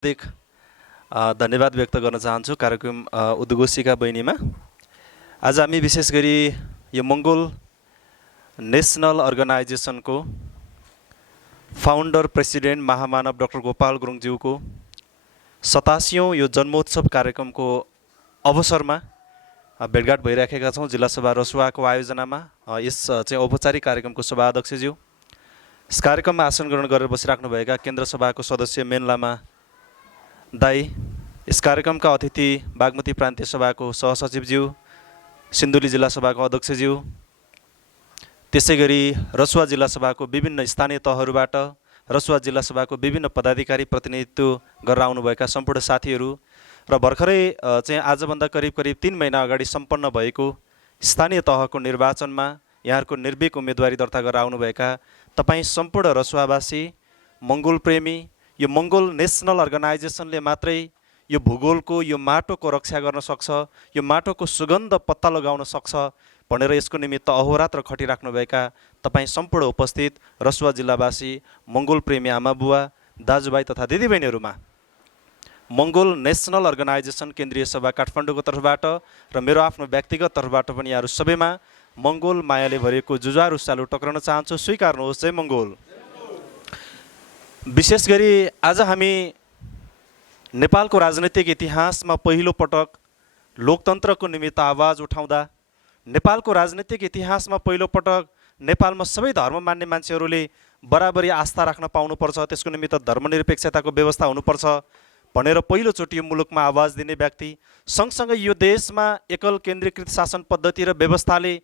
हार्दिक धन्यवाद व्यक्त गर्न चाहन्छु कार्यक्रम उद्घोषिका बहिनीमा। आज हामी विशेष गरी यो मङ्गोल नेसनल अर्गनाइजेसनको फाउन्डर प्रेसिडेन्ट महामानव डाक्टर गोपाल गुरुङज्यूको 87औं यो जन्मोत्सव कार्यक्रमको अवसरमा भेटघाट भइराखेका छौँ जिल्ला सभा रसुवाको आयोजनामा। यस चाहिँ औपचारिक कार्यक्रमको सभाध्यक्षज्यू, यस कार्यक्रममा आसन ग्रहण गरेर बसिराख्नुभएका केन्द्र सभाको सदस्य मेन लामा दाई, यस कार्यक्रमका अतिथि बागमती प्रान्तीय सभाको सहसचिवज्यू, सिन्धुली जिल्ला सभाको अध्यक्षज्यू, त्यसै गरी रसुवा जिल्ला सभाको विभिन्न स्थानीय तहहरूबाट रसुवा जिल्ला सभाको विभिन्न पदाधिकारी प्रतिनिधित्व गरेर आउनुभएका सम्पूर्ण साथीहरू र भर्खरै चाहिँ आजभन्दा करिब 3 महिना अगाडि सम्पन्न भएको स्थानीय तहको निर्वाचनमा यहाँहरूको निर्भीक उम्मेदवारी दर्ता गरेर आउनुभएका तपाईँ सम्पूर्ण रसुवावासी, मङ्गोल प्रेमी, यो मङ्गोल नेसनल अर्गनाइजेसनले मात्रै यो भूगोलको यो माटोको रक्षा गर्न सक्छ, यो माटोको सुगन्ध पत्ता लगाउन सक्छ भनेर यसको निमित्त अहोरात्र खटिराख्नुभएका तपाईँ सम्पूर्ण उपस्थित रसुवा जिल्लावासी, मङ्गोल प्रेमी आमा बुवा, दाजुभाइ तथा दिदीबहिनीहरूमा मङ्गोल नेसनल अर्गनाइजेसन केन्द्रीय सभा काठमाडौँको तर्फबाट र मेरो आफ्नो व्यक्तिगत तर्फबाट पनि यहाँहरू सबैमा मङ्गोल मायाले भरिएको जुझारु सालु टक्राउन चाहन्छु। स्वीकार्नुहोस्, जय मङ्गोल। विशेष गरी आज हामी नेपालको राजनैतिक इतिहासमा पहिलो पटक लोकतन्त्रको निमित्त आवाज उठाउँदा, नेपालको राजनैतिक इतिहासमा पहिलो पटक नेपालमा सबै धर्म मान्ने मान्छेहरूले बराबरी आस्था राख्न पाउनुपर्छ, त्यसको निमित्त धर्मनिरपेक्षताको व्यवस्था हुनुपर्छ भनेर पहिलोचोटि यो मुलुकमा आवाज दिने व्यक्ति, सँगसँगै यो देशमा एकल केन्द्रीकृत शासन पद्धति र व्यवस्थाले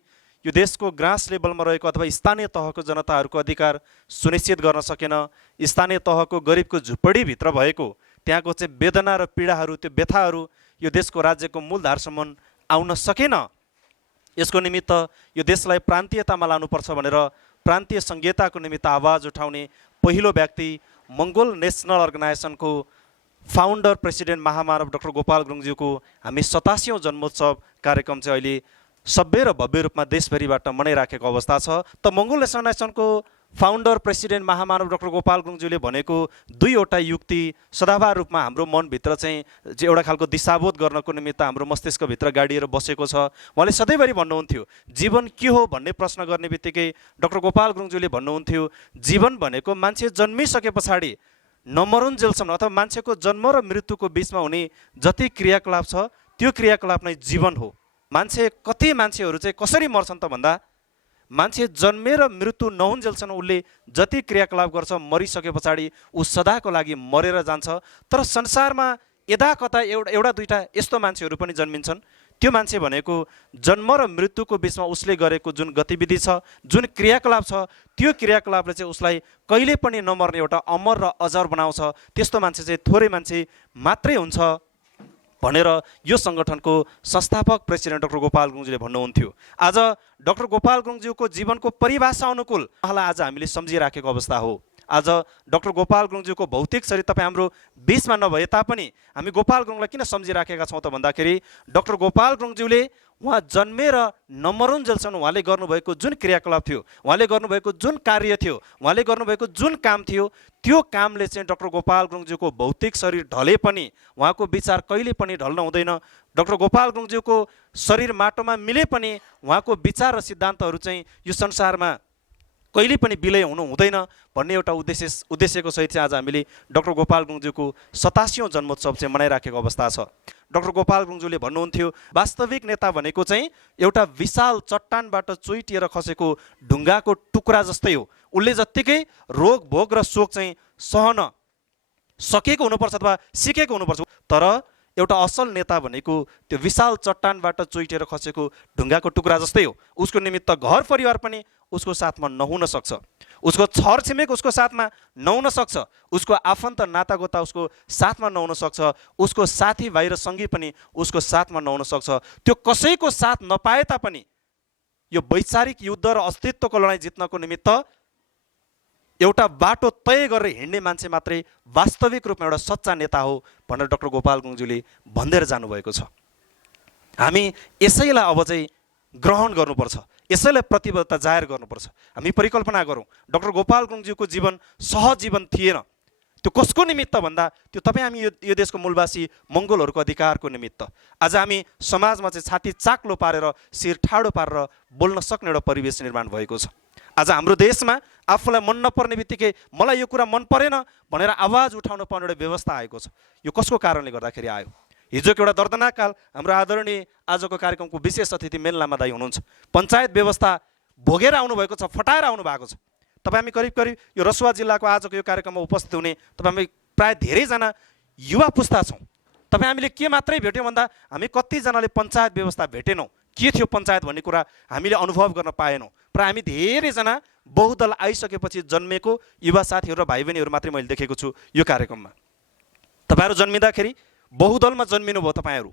यो देशको ग्रास लेभलमा रहेको अथवा स्थानीय तहको जनताहरूको अधिकार सुनिश्चित गर्न सकेन, स्थानीय तहको गरिबको झुपडीभित्र भएको त्यहाँको चाहिँ वेदना र पीडाहरू, त्यो व्यथाहरू यो देशको राज्यको मूलधारसम्म आउन सकेन। यसको निमित्त यो देशलाई प्रान्तीयतामा लानुपर्छ भनेर प्रान्तीय संहिताको निमित्त आवाज उठाउने पहिलो व्यक्ति मङ्गोल नेसनल अर्गनाइजेसनको फाउन्डर प्रेसिडेन्ट महामानव डाक्टर गोपाल गुरुङज्यूको हामी 87औं जन्मोत्सव कार्यक्रम चाहिँ अहिले सभ्य र भव्य रूपमा देशभरिबाट मनाइराखेको अवस्था छ। त मङ्गोल नेसनल अर्गनाइजेसनको फाउन्डर प्रेसिडेन्ट महामानव डाक्टर गोपाल गुरुङज्यूले भनेको दुईवटा युक्ति सदाबहार रूपमा हाम्रो मनभित्र चाहिँ एउटा खालको दिशाबोध गर्नको निमित्त हाम्रो मस्तिष्कभित्र गाडिएर बसेको छ। उहाँले सधैँभरि भन्नुहुन्थ्यो, जीवन के हो भन्ने प्रश्न गर्ने बित्तिकै डाक्टर गोपाल गुरुङज्यूले भन्नुहुन्थ्यो, जीवन भनेको मान्छे जन्मिसके पछाडि नमरुन्जेलसम्म अथवा मान्छेको जन्म र मृत्युको बिचमा हुने जति क्रियाकलाप छ त्यो क्रियाकलाप नै जीवन हो। कति मान्छेहरू चाहिँ कसरी मर्छन् त भन्दा, मान्छे जन्मेर मृत्यु नहुन्जेलसम्म उसले जति क्रियाकलाप गर्छ मरिसके पछाडि ऊ सदाको लागि मरेर जान्छ। तर संसारमा यदा कता एउटा दुईटा यस्तो मान्छेहरू पनि जन्मिन्छन्, त्यो मान्छे भनेको जन्म र मृत्युको बिचमा उसले गरेको जुन गतिविधि छ, जुन क्रियाकलाप छ, त्यो क्रियाकलापले चाहिँ उसलाई कहिले पनि नमर्ने एउटा अमर र अजर बनाउँछ। त्यस्तो मान्छे चाहिँ थोरै मान्छे मात्रै हुन्छ भनेर यो सङ्गठनको संस्थापक प्रेसिडेन्ट डाक्टर गोपाल गुरुङज्यूले भन्नुहुन्थ्यो। आज डाक्टर गोपाल गुरुङज्यूको जीवनको परिभाषा अनुकूल उहाँलाई आज हामीले सम्झिराखेको अवस्था हो। आज डाक्टर गोपाल गुरुङज्यूको भौतिक शरीर तपाईँ हाम्रो बिचमा नभए तापनि हामी गोपाल गुरुङलाई किन सम्झिराखेका छौँ त भन्दाखेरि डाक्टर गोपाल गुरुङज्यूले उहाँ जन्मेर नमरुन्जेलसम्म उहाँले गर्नुभएको जुन क्रियाकलाप थियो, उहाँले गर्नुभएको जुन कार्य थियो, उहाँले गर्नुभएको जुन काम थियो, त्यो कामले चाहिँ डाक्टर गोपाल गुरुङज्यूको भौतिक शरीर ढले पनि उहाँको विचार कहिले पनि ढल्न हुँदैन। डाक्टर गोपाल गुरुङज्यूको शरीर माटोमा मिले पनि उहाँको विचार र सिद्धान्तहरू चाहिँ यो संसारमा कहिले पनि विलय हुनु हुँदैन भन्ने एउटा उद्देश्यको सहित चाहिँ आज हामीले डाक्टर गोपाल गुरुङज्यूको 87औं जन्मोत्सव चाहिँ मनाइराखेको अवस्था छ। डाक्टर गोपाल गुरुङज्यूले भन्नुहुन्थ्यो, वास्तविक नेता भनेको चाहिँ एउटा विशाल चट्टानबाट चुइटिएर खसेको ढुङ्गाको टुक्रा जस्तै हो। उसले जत्तिकै रोग भोग र शोक चाहिँ सहन सकेको हुनुपर्छ अथवा सिकेको हुनुपर्छ, तर एउटा असल नेता भनेको त्यो विशाल चट्टानबाट चुइटेर खसेको ढुङ्गाको टुक्रा जस्तै हो। उसको निमित्त घर परिवार पनि उसको साथमा नहुन सक्छ, उसको छरछिमेक उसको साथमा नहुन सक्छ, उसको आफन्त नातागोता उसको साथमा नहुन सक्छ, उसको साथीभाइ र सङ्गी पनि उसको साथमा नहुन सक्छ। त्यो कसैको साथ नपाए तापनि यो वैचारिक युद्ध र अस्तित्वको लडाइँ जित्नको निमित्त एउटा बाटो तय गरेर हिँड्ने मान्छे मात्रै वास्तविक रूपमा एउटा सच्चा नेता हो भनेर डाक्टर गोपाल गुरुङज्यूले भन्दै जानुभएको छ। हामी यसैलाई अब चाहिँ ग्रहण गर्नुपर्छ, यसैलाई प्रतिबद्धता जाहेर गर्नुपर्छ। हामी परिकल्पना गरौँ, डाक्टर गोपाल गुरुङज्यूको जीवन सहज जीवन थिएन, त्यो कसको निमित्त भन्दा त्यो तपाईँ हामी यो देशको मूलवासी मङ्गोलहरूको अधिकारको निमित्त। आज हामी समाजमा चाहिँ छाती चाक्लो पारेर शिर ठाडो पारेर बोल्न सक्ने एउटा परिवेश निर्माण भएको छ। आज हाम्रो देशमा आफूलाई मन नपर्ने बित्तिकै मलाई यो कुरा मन परेन भनेर आवाज उठाउन पाउने एउटा व्यवस्था आएको छ। यो कसको कारणले गर्दाखेरि आयो? हिजोको एउटा दर्दनाक काल हाम्रो आदरणीय आजको कार्यक्रमको विशेष अतिथि मेन लामा दाई हुनुहुन्छ। पञ्चायत व्यवस्था भोगेर आउनुभएको छ, फटाएर आउनु भएको छ। तपाईँ हामी करिब करिब यो रसुवा जिल्लाको आजको यो कार्यक्रममा उपस्थित हुने तपाईँ हामी प्राय धेरैजना युवा पुस्ता छौँ। तपाईँ हामीले के मात्रै भेट्यौँ भन्दा हामी कतिजनाले पञ्चायत व्यवस्था भेटेनौँ, के थियो पञ्चायत भन्ने कुरा हामीले अनुभव गर्न पाएनौँ। प्राय हामी धेरैजना बहुदल आइसकेपछि जन्मेको युवा साथीहरू र भाइ बहिनीहरू मात्रै मैले देखेको छु यो कार्यक्रममा। तपाईँहरू जन्मिँदाखेरि बहुदलमा जन्मिनु भयो, तपाईँहरू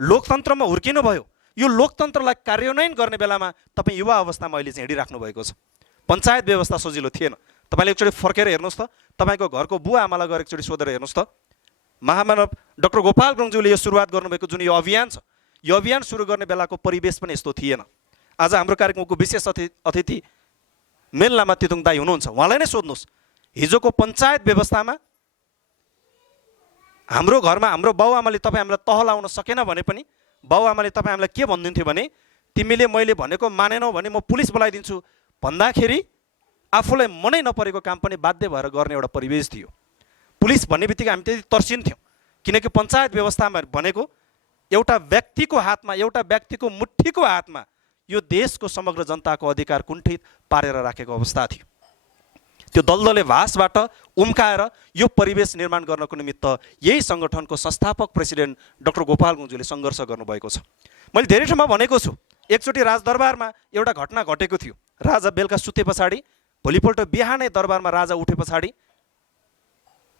लोकतन्त्रमा हुर्किनु भयो। यो लोकतन्त्रलाई कार्यान्वयन गर्ने बेलामा तपाईँ युवा अवस्थामा अहिले चाहिँ हिँडिराख्नु भएको छ। पञ्चायत व्यवस्था सजिलो थिएन। तपाईँले एकचोटि फर्केर हेर्नुहोस् त, तपाईँको घरको बुवा आमालाई गएर एकचोटि सोधेर हेर्नुहोस् त। महामानव डाक्टर गोपाल गुरुङज्यूले यो सुरुवात गर्नुभएको जुन यो अभियान छ, यो अभियान सुरु गर्ने बेलाको परिवेश पनि यस्तो थिएन। आज हाम्रो कार्यक्रमको विशेष अतिथि मेन लामा तितुङ दाई हुनुहुन्छ, उहाँलाई नै सोध्नुहोस् हिजोको पञ्चायत व्यवस्थामा हाम्रो घरमा हाम्रो बाउआमाले तपाईँ हामीलाई तह लाउन सकेन भने पनि बाउआमाले तपाईँ हामीलाई के भनिदिन्थ्यो भने तिमीले मैले भनेको मानेनौ भने म पुलिस बोलाइदिन्छु भन्दाखेरि आफूलाई मनै नपरेको काम पनि बाध्य भएर गर्ने एउटा परिवेश थियो। पुलिस भन्ने बित्तिकै हामी त्यति तर्सिन्थ्यौँ, किनकि पञ्चायत व्यवस्थामा भनेको एउटा व्यक्तिको हातमा, एउटा व्यक्तिको मुठ्ठीको हातमा यो देशको समग्र जनताको अधिकार कुण्ठित पारेर राखेको अवस्था थियो। त्यो दलदले भासबाट उम्काएर यो परिवेश निर्माण गर्नको निमित्त यही सङ्गठनको संस्थापक प्रेसिडेन्ट डाक्टर गोपाल गुरुङज्यूले सङ्घर्ष गर्नुभएको छ। मैले धेरै ठाउँमा भनेको छु, एकचोटि राजदरबारमा एउटा घटना घटेको थियो। राजा बेलुका सुते पछाडि भोलिपल्ट बिहानै दरबारमा राजा उठे पछाडि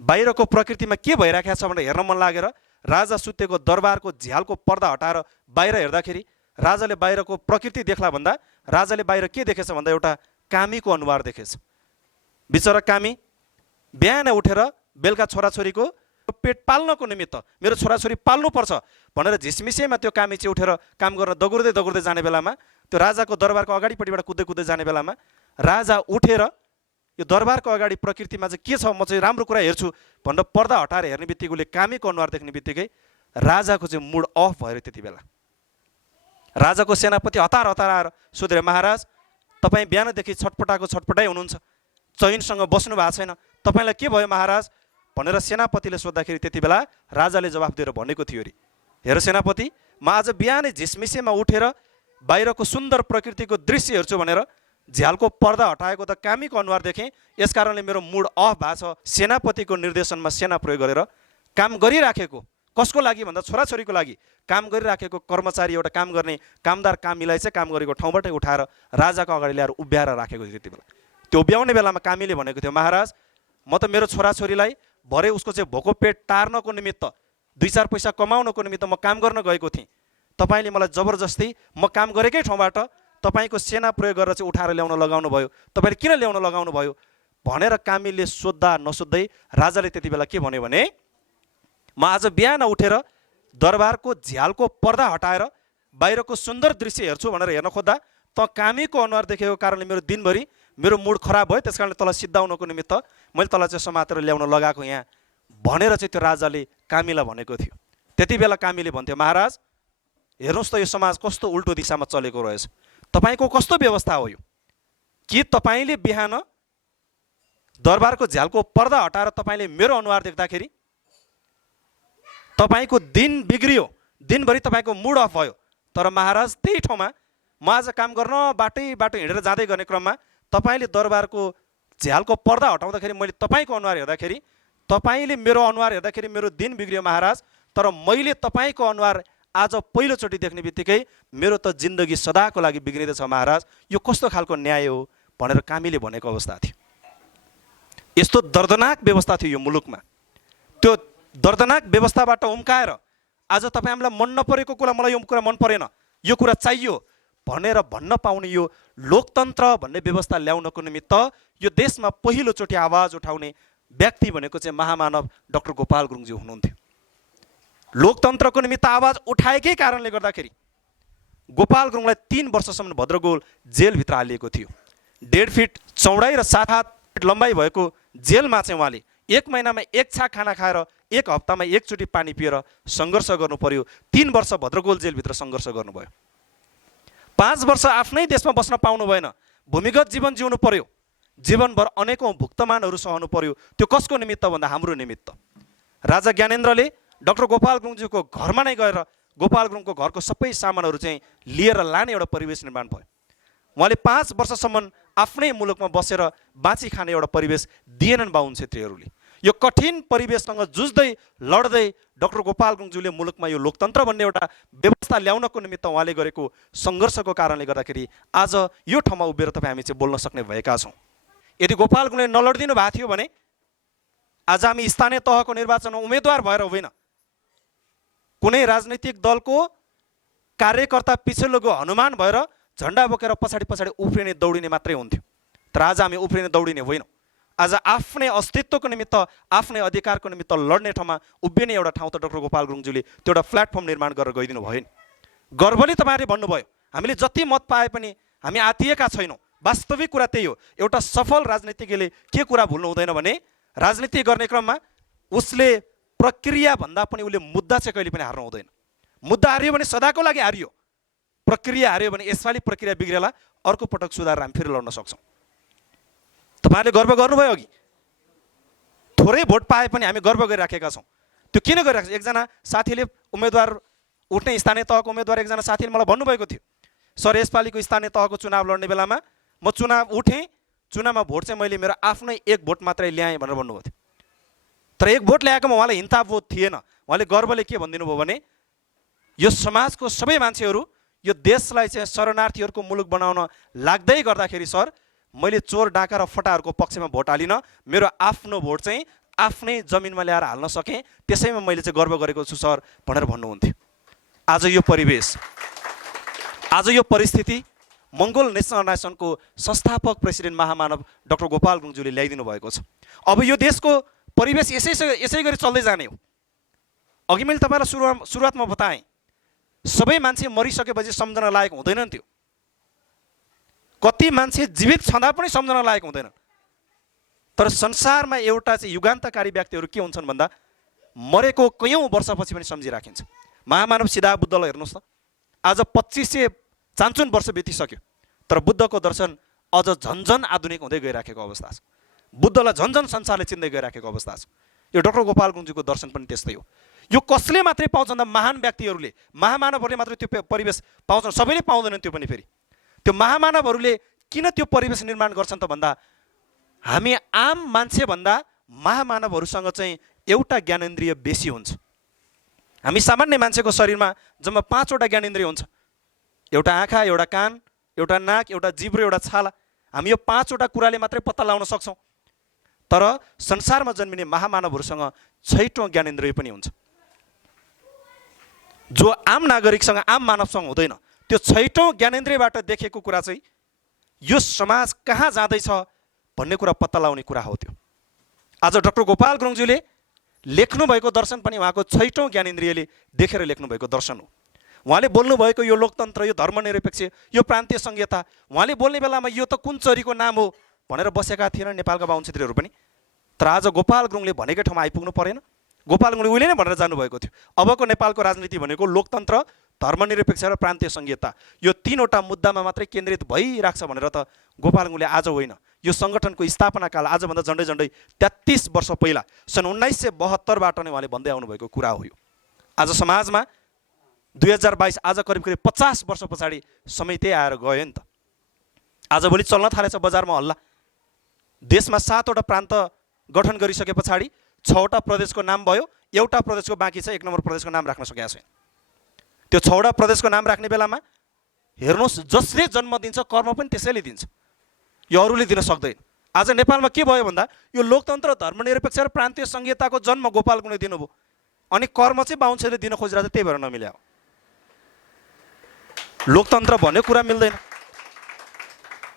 बाहिरको प्रकृतिमा के भइराखेको छ भनेर हेर्न मन लागेर राजा सुतेको दरबारको झ्यालको पर्दा हटाएर बाहिर हेर्दाखेरि राजाले बाहिरको प्रकृति देख्ला भन्दा राजाले बाहिर के देखेछ भन्दा एउटा कामीको अनुहार देखेछ। बिचरा कामी बिहान उठेर बेलुका छोराछोरीको पेट पाल्नको निमित्त मेरो छोराछोरी पाल्नुपर्छ भनेर झिसमिसेमा त्यो कामी चाहिँ उठेर काम गर्न दगुर्दै दगुर्दै जाने बेलामा त्यो राजाको दरबारको अगाडिपट्टिबाट कुद्दै कुद्दै जाने बेलामा राजा उठेर यो दरबारको अगाडि प्रकृतिमा चाहिँ के छ म चाहिँ राम्रो कुरा हेर्छु भनेर पर्दा हटाएर हेर्ने बित्तिकै उसले कामीको अनुहार देख्ने बित्तिकै राजाको चाहिँ मुड अफ भयो। त्यति बेला राजाको सेनापति हतार हतार आएर सोधे, महाराज तपाईँ बिहानदेखि छटपटाइ हुनुहुन्छ, चैनसँग बस्नु भएको छैन, तपाईँलाई के भयो महाराज भनेर सेनापतिले सोद्धाखेरि त्यति बेला राजाले जवाफ दिएर भनेको थियो अरे, हेर सेनापति म आज बिहानै झिसमिसेमा उठेर बाहिरको सुन्दर प्रकृतिको दृश्य हेर्छु भनेर झ्यालको पर्दा हटाएको त कामीको अनुहार देखेँ, यसकारणले मेरो मुड अफ भएको छ। सेनापतिको निर्देशनमा सेना प्रयोग गरेर काम गरिराखेको कसको लागि भन्दा छोराछोरीको लागि काम गरिराखेको कर्मचारी एउटा काम गर्ने कामदार कामीलाई चाहिँ काम गरेको ठाउँबाटै उठाएर राजाको अगाडि ल्याएर उभ्याएर राखेको थियो। त्यति बेला त्यो उभ्याउने बेलामा कामीले भनेको थियो, महाराज म त मेरो छोराछोरीलाई भरे उसको चाहिँ भोको पेट टार्नको निमित्त 2-4 पैसा कमाउनको निमित्त म काम गर्न गएको थिएँ, तपाईँले मलाई जबरजस्ती म काम गरेकै ठाउँबाट तपाईँको सेना प्रयोग गरेर चाहिँ उठाएर ल्याउन लगाउनु भयो, तपाईँले किन ल्याउन लगाउनु भयो भनेर कामीले सोद्धा नसोध्दै राजाले त्यति बेला के भन्यो भने म आज बिहान उठेर दरबारको झ्यालको पर्दा हटाएर बाहिरको सुन्दर दृश्य हेर्छु भनेर हेर्न खोज्दा त कामीको अनुहार देखेको कारणले मेरो दिनभरि मेरो मुड खराब भयो, त्यस कारणले तँलाई सिद्धाउनको निमित्त मैले तँलाई चाहिँ समातेर ल्याउन लगाएको यहाँ भनेर चाहिँ त्यो राजाले कामीलाई भनेको थियो। त्यति बेला कामीले भन्थ्यो, महाराज हेर्नुहोस् त यो समाज कस्तो उल्टो दिशामा चलेको रहेछ, तपाईँको कस्तो व्यवस्था हो यो, कि तपाईँले बिहान दरबारको झ्यालको पर्दा हटाएर तपाईँले मेरो अनुहार देख्दाखेरि तपाईँको दिन बिग्रियो, दिनभरि तपाईँको मुड अफ भयो, तर महाराज त्यही ठाउँमा म आज काम गर्न बाटो हिँडेर जाँदै गर्ने क्रममा तपाईँले दरबारको झ्यालको पर्दा हटाउँदाखेरि मैले तपाईँको अनुहार हेर्दाखेरि तपाईँले मेरो अनुहार हेर्दाखेरि मेरो दिन बिग्रियो महाराज, तर मैले तपाईँको अनुहार आज पहिलोचोटि देख्ने बित्तिकै मेरो त जिन्दगी सदाको लागि बिग्रिँदैछ महाराज, यो कस्तो खालको न्याय हो भनेर कामीले भनेको अवस्था थियो। यस्तो दर्दनाक व्यवस्था थियो यो मुलुकमा। त्यो दर्दनाक व्यवस्थाबाट उम्काएर आज तपाईँ हामीलाई मन नपरेको कुरा मलाई यो कुरा मन परेन, यो कुरा चाहियो भनेर भन्न पाउने यो लोकतन्त्र भन्ने व्यवस्था ल्याउनको निमित्त यो देशमा पहिलोचोटि आवाज उठाउने व्यक्ति भनेको चाहिँ महामानव डाक्टर गोपाल गुरुङज्यू हुनुहुन्थ्यो। लोकतन्त्रको निमित्त आवाज उठाएकै कारणले गर्दाखेरि गोपाल गुरुङलाई 3 वर्षसम्म भद्रगोल जेलभित्र हालिएको थियो। 1.5 फिट चौडाइ र 7 हात लम्बाइ भएको जेलमा चाहिँ उहाँले 1 महिनामा 1 छाक खाना खाएर 1 हप्तामा 1 चोटि पानी पिएर सङ्घर्ष गर्नु पर्यो। 3 वर्ष भद्रकोल जेलभित्र सङ्घर्ष गर्नुभयो। 5 वर्ष आफ्नै देशमा बस्न पाउनु भएन, भूमिगत जीवन जिउनु पर्यो, जीवनभर अनेकौँ भुक्तमानहरू सहनु पर्यो। त्यो कसको निमित्त भन्दा हाम्रो निमित्त। राजा ज्ञानेन्द्रले डाक्टर गोपाल गुरुङज्यूको घरमा नै गएर गोपाल गुरुङको घरको सबै सामानहरू चाहिँ लिएर लाने एउटा परिवेश निर्माण भयो। उहाँले 5 वर्षसम्म आफ्नै मुलुकमा बसेर बाँची खाने एउटा परिवेश दिएनन् बाहुन छेत्रीहरूले। यो कठिन परिवेशसँग जुझ्दै लड्दै डाक्टर गोपाल गुरुङज्यूले मुलुकमा यो लोकतन्त्र भन्ने एउटा व्यवस्था ल्याउनको निमित्त उहाँले गरेको सङ्घर्षको कारणले गर्दाखेरि आज यो ठाउँमा उभिएर तपाईँ हामी चाहिँ बोल्न सक्ने भएका छौँ। यदि गोपाल गुरुङले नलडिदिनु भएको थियो भने आज हामी स्थानीय तहको निर्वाचनमा उम्मेदवार भएर होइन, कुनै राजनैतिक दलको कार्यकर्ता पिछल्लोको हनुमान भएर झन्डा बोकेर पछाडि पछाडि उफ्रिने दौडिने मात्रै हुन्थ्यो। तर आज हामी उफ्रिने दौडिने होइनौँ। आज आफ्नै अस्तित्वको निमित्त, आफ्नै अधिकारको निमित्त लड्ने ठाउँमा उभिने एउटा ठाउँ त डाक्टर गोपाल गुरुङज्यूले त्यो एउटा प्लेटफर्म निर्माण गरेर गइदिनु भयो नि। गर्वले तपाईँहरूले भन्नुभयो हामीले जति मत पाए पनि हामी आतिएका छैनौँ। वास्तविक कुरा त्यही हो। एउटा सफल राजनीतिज्ञले के कुरा भुल्नु हुँदैन भने राजनीति गर्ने क्रममा उसले प्रक्रिया भन्दा पनि उसले मुद्दा चाहिँ कहिले पनि हार्नु हुँदैन। मुद्दा हारियो भने सदाको लागि हारियो, प्रक्रिया हारियो भने यसपालि प्रक्रिया बिग्रेला, अर्को पटक सुधार हामी फेरि लड्न सक्छौँ। तपाईँहरूले गर्व गर्नुभयो अघि, थोरै भोट पाए पनि हामी गर्व गरिराखेका छौँ। त्यो किन गरिरहेको छ? एकजना साथीले उम्मेदवार उठ्ने स्थानीय तहको उम्मेदवार एकजना साथीले मलाई भन्नुभएको थियो, सर यसपालिको स्थानीय तहको चुनाव लड्ने बेलामा म चुनाव उठेँ, चुनावमा भोट चाहिँ मैले मेरो आफ्नै 1 भोट मात्रै ल्याएँ भनेर भन्नुभएको थियो। तर 1 भोट ल्याएकोमा उहाँलाई हिन्ताबोध थिएन। उहाँले गर्वले के भनिदिनु भयो भने यो समाजको सबै मान्छेहरू यो देशलाई चाहिँ शरणार्थीहरूको मुलुक बनाउन लाग्दै गर्दाखेरि सर मैले चोर डाका र फटाहरूको पक्षमा भोट हालिनँ, मेरो आफ्नो भोट चाहिँ आफ्नै जमिनमा ल्याएर हाल्न सकेँ, त्यसैमा मैले चाहिँ गर्व गरेको छु सर भनेर भन्नुहुन्थ्यो। आज यो परिवेश, आज यो परिस्थिति मङ्गोल नेसनल अर्गनाइजेसनको संस्थापक प्रेसिडेन्ट महामानव डाक्टर गोपाल गुरुङज्यूले ल्याइदिनु भएको छ। अब यो देशको परिवेश यसै गरी चल्दै जाने हो। अघि मैले तपाईँलाई सुरुवातमा बताएँ, सबै मान्छे मरिसकेपछि सम्झना लायक हुँदैनन्। त्यो कति मान्छे जीवित छँदा पनि सम्झना लायक हुँदैन। तर संसारमा एउटा चाहिँ युगान्तकारी व्यक्तिहरू के हुन्छन् भन्दा मरेको कयौँ वर्षपछि पनि सम्झिराखिन्छ। महामानव सिद्धा बुद्धलाई हेर्नुहोस् त, आज 2555 वर्ष बितिसक्यो, तर बुद्धको दर्शन अझ झन्झन आधुनिक हुँदै गइराखेको अवस्था छ। बुद्धलाई झन्झन संसारले चिन्दै गइराखेको अवस्था छ। यो डाक्टर गोपाल गुरुङज्यूको दर्शन पनि त्यस्तै हो। यो कसले मात्रै पाउँछ भन्दा महान व्यक्तिहरूले, महामानवहरूले मात्रै त्यो परिवेश पाउँछन्, सबैले पाउँदैनन्। त्यो पनि फेरि त्यो महामानवहरूले किन त्यो परिवेश निर्माण गर्छन् त भन्दा हामी आम मान्छे भन्दा महामानवहरूसँग चाहिँ एउटा ज्ञानेन्द्रिय बेसी हुन्छ। हामी सामान्य मान्छेको शरीरमा जम्मा 5वटा ज्ञानेन्द्रिय हुन्छ, एउटा आँखा, एउटा कान, एउटा नाक, एउटा जिब्रो, एउटा छाला। हामी यो 5वटा कुराले मात्रै पत्ता लगाउन सक्छौँ। तर संसारमा जन्मिने महामानवहरूसँग 6औँ ज्ञानेन्द्रिय पनि हुन्छ, जो आम नागरिकसँग, आम मानवसँग हुँदैन। त्यो 6औँ ज्ञानेन्द्रियबाट देखेको कुरा चाहिँ यो समाज कहाँ जाँदैछ भन्ने कुरा पत्ता लगाउने कुरा हो। त्यो आज डाक्टर गोपाल गुरुङज्यूले लेख्नुभएको दर्शन पनि उहाँको 6औँ ज्ञानेन्द्रियले देखेर लेख्नुभएको दर्शन हो। उहाँले बोल्नुभएको यो लोकतन्त्र, यो धर्मनिरपेक्ष, यो प्रान्तीय संहिता, उहाँले बोल्ने बेलामा यो त कुन चरीको नाम हो भनेर बसेका थिएनन् नेपालका बाहुन क्षेत्रीहरू पनि। तर आज गोपाल गुरुङले भनेकै ठाउँमा आइपुग्नु परेन। गोपाल गुरुङले उहिले नै भनेर जानुभएको थियो, अबको नेपालको राजनीति भनेको लोकतन्त्र, धर्मनिरपेक्ष र प्रान्तीय संहिता, यो 3वटा मुद्दामा मात्रै केन्द्रित भइरहेको छ भनेर त गोपाल गुरुङले आज होइन, यो सङ्गठनको स्थापना काल आजभन्दा झन्डै 33 वर्ष पहिला सन् 1972बाट नै उहाँले भन्दै आउनुभएको कुरा हो। यो आज समाजमा 2022 आज करिब 50 वर्ष पछाडि समय त्यही आएर गयो नि त। आजभोलि चल्न थालेछ बजारमा हल्ला। देशमा 7वटा प्रान्त गठन गरिसके पछाडि 6वटा प्रदेशको नाम भयो, एउटा प्रदेशको बाँकी छ, 1 नम्बर प्रदेशको नाम राख्न सकेका छैन। त्यो 6वटा प्रदेशको नाम राख्ने बेलामा हेर्नुहोस्, जसले जन्म दिन्छ कर्म पनि त्यसैले दिन्छ, यो अरूले दिन सक्दैन। आज नेपालमा के भयो भन्दा यो लोकतन्त्र, धर्मनिरपेक्ष र प्रान्तीय संहिताको जन्म गोपाल गुरुङले दिनुभयो, अनि कर्म चाहिँ बाहुन क्षेत्रले दिन खोजिरहेको छ, त्यही भएर नमिल्यो। लोकतन्त्र भन्ने कुरा मिल्दैन,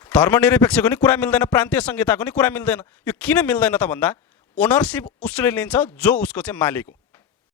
धर्मनिरपेक्षको नि कुरा मिल्दैन, प्रान्तीय संहिताको नि कुरा मिल्दैन। यो किन मिल्दैन त भन्दा ओनरसिप उसले लिन्छ जो उसको चाहिँ मालिक हो।